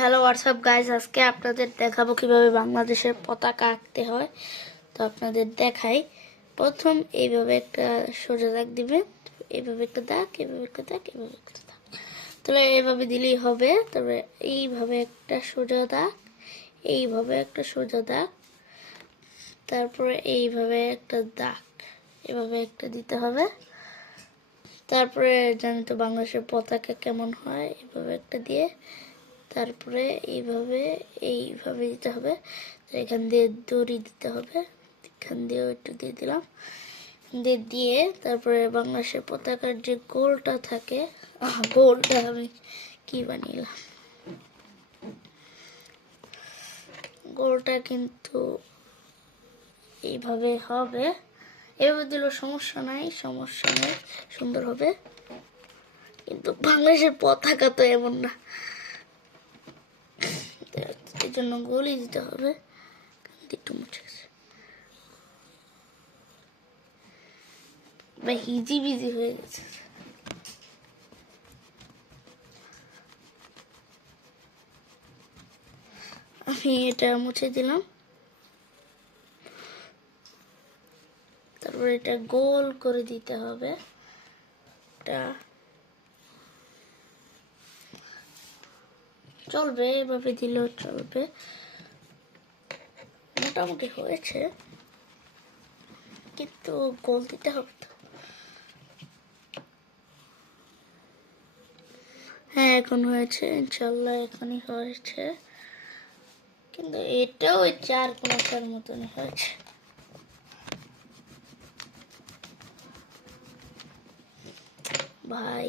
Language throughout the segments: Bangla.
হ্যালো হোয়াটসঅ্যাপ গাইজ, আজকে আপনাদের দেখাবো কিভাবে বাংলাদেশের পতাকা আঁকতে হয়। তো আপনাদের দেখাই। প্রথম এইভাবে একটা সোজা দাগ দিবেন, এইভাবে একটা দাগ, এইভাবে একটা দাগ, এইভাবে একটা দাগ। তাহলে এইভাবে দিলেই হবে। তবে এইভাবে একটা সোজা দাগ, এইভাবে একটা সোজা দাগ, তারপরে এইভাবে একটা দাগ, এভাবে একটা দিতে হবে। তারপরে জানি তো বাংলাদেশের পতাকা কেমন হয়, এইভাবে একটা দিয়ে, তারপরে এইভাবে দিতে হবে। এখান দিয়ে দড়ি দিতে হবে, এখান দিয়েও একটু দিয়ে দিলাম, দিয়ে তারপরে বাংলাদেশের পতাকার যে গোলটা থাকে, গোলটা আমি কি বানিয়েলাম, গোলটা কিন্তু এইভাবে হবে। এভাবে দিলেও সমস্যা নাই, সুন্দর হবে। কিন্তু বাংলাদেশের পতাকা তো এমন না, এই জন্য গোলই দিতে হবে। একটু মুছে গেছে বা হিজি বিজি হয়ে গেছে। আমি এটা মুছে দিলাম। তারপর এটা গোল করে দিতে হবে। এটা চলবে, এভাবে দিলেও চলবে। মোটামুটি হয়েছে, কিন্তু গোল দিতে হবে তো। হ্যাঁ, এখন হয়েছে, ইনশাল্লাহ এখনই হয়েছে। কিন্তু এটাও ওই 4 কোণার মতনই হয়েছে। ভাই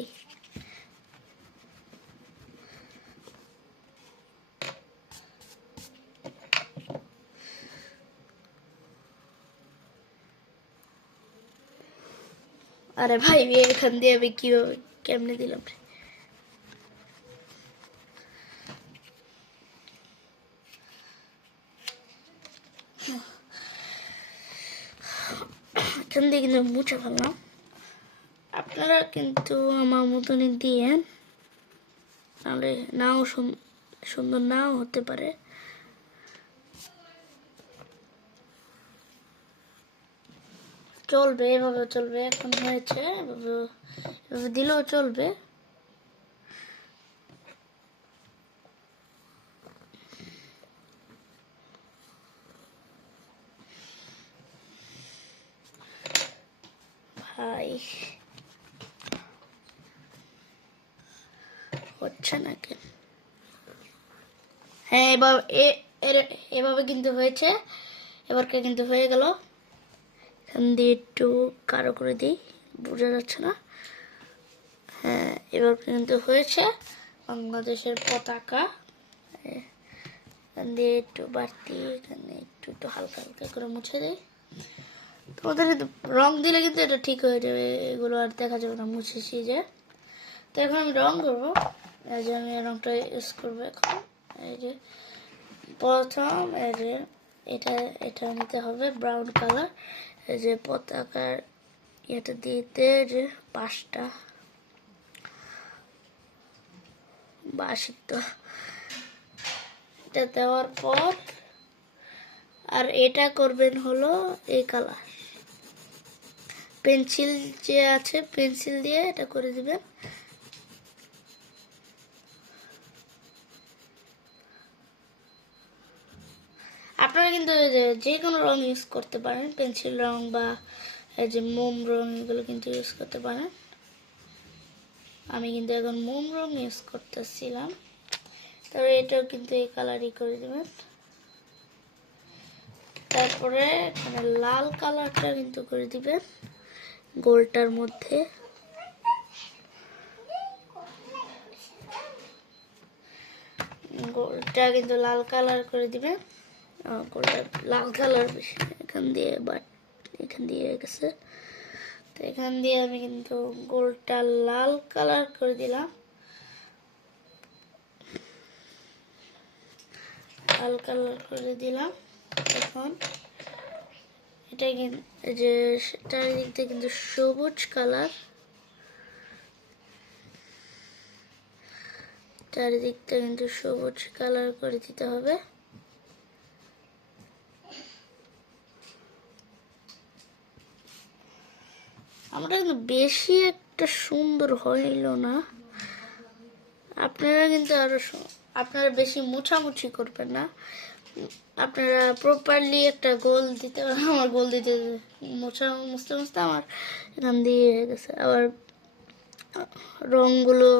আরে ভাই, এখান দিয়ে আমি কিভাবে কেমনে দিলাম রে? এখান দিয়ে কিন্তু মুছে ফেললাম। আপনারা কিন্তু আমার মতনই দিয়ে, নাহলে নাও সুন্দর নাও হতে পারে। চলবে, এভাবে চলবে। এখন হয়েছে, এভাবে দিলেও চলবে। ভাই হচ্ছে না কেন? হ্যাঁ, এভাবে কিন্তু হয়েছে। এবারকে কিন্তু হয়ে গেল। এখান দিয়ে একটু কারো করে দিই, বোঝা যাচ্ছে না। হ্যাঁ, এবার কিন্তু হয়েছে বাংলাদেশের পতাকা। এখান দিয়ে একটু বাড়তি, এখানে একটু হালকা হালকা করে মুছে দেয়। তোমাদের কিন্তু রং দিলে কিন্তু এটা ঠিক হয়ে যাবে, এগুলো আর দেখা যাবে না, মুছেছি যে। তো এখন আমি রং করবো। এই যে আমি রংটা ইউজ করবো এখন। এই যে প্রথম, এই যে এটা নিতে হবে ব্রাউন কালার। এই যে পতাকার এটা দিতে যে 5টা বাঁশি, তো এটা দেওয়ার পর আর এটা করবেন হলো এই কালার, পেন্সিল যে আছে পেন্সিল দিয়ে এটা করে দিবেন। আপনারা কিন্তু যে কোনো রং ইউজ করতে পারেন, পেন্সিল রং বা এই যে মোম রং, এগুলো কিন্তু ইউজ করতে পারেন। আমি কিন্তু এখন মোম রং ইউজ করতেছিলাম। তবে এটাও কিন্তু এই কালারই করে দেবেন। তারপরে এখানে লাল কালারটা কিন্তু করে দিবেন গোলটার মধ্যে। গোলটা কিন্তু লাল কালার করে দিবেন। গোলটা লাল কালার বেশি এখান দিয়ে গেছে। তো এখান দিয়ে আমি কিন্তু গোলটা লাল কালার করে দিলাম, লাল কালার করে দিলাম। এখন এটা কিন্তু যে চারিদিক দিয়ে কিন্তু সবুজ কালার, চারিদিকটা কিন্তু সবুজ কালার করে দিতে হবে। আমরা কিন্তু বেশি একটা সুন্দর হইল না, আপনারা কিন্তু আপনারা বেশি মোছামুছি করবেন না, আপনারা প্রপারলি একটা গোল দিতে পারেন। আমার গোল দিতে মুছতে মুছতে আমার এখান দিয়ে হয়ে গেছে, আবার রঙগুলো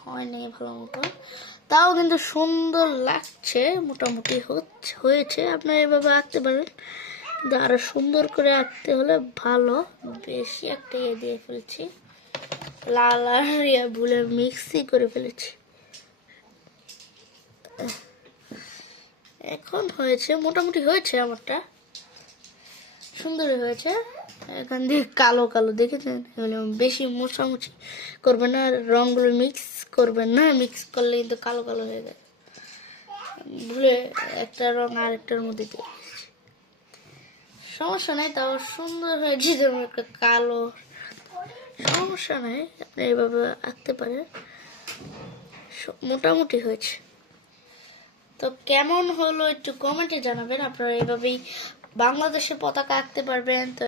হয় নাই ভালো মতো, তাও কিন্তু সুন্দর লাগছে, মোটামুটি হয়েছে। আপনারা এভাবে আঁকতে পারেন, কিন্তু আরো সুন্দর করে আঁকতে হলে ভালো। বেশি একটা দিয়ে ফেলছি, লাল আর ভুলে মিক্সই করে ফেলেছি। এখন হয়েছে, মোটামুটি হয়েছে, আমারটা সুন্দর হয়েছে। এখান দিয়ে কালো কালো দেখেছেন, বেশি মোছামুছি করবেন না, রঙগুলো মিক্স করবেন না, মিক্স করলে কিন্তু কালো কালো হয়ে যায়। ভুলে একটা রং আরেকটার মধ্যে দিয়ে সমস্যা নাই, তাও সুন্দর হয়েছে। যেমন একটা কালো, সমস্যা নাই, আপনি এইভাবে আঁকতে পারেন। মোটামুটি হয়েছে। তো কেমন হলো একটু কমেন্টে জানাবেন। আপনারা এইভাবেই বাংলাদেশের পতাকা আঁকতে পারবেন। তো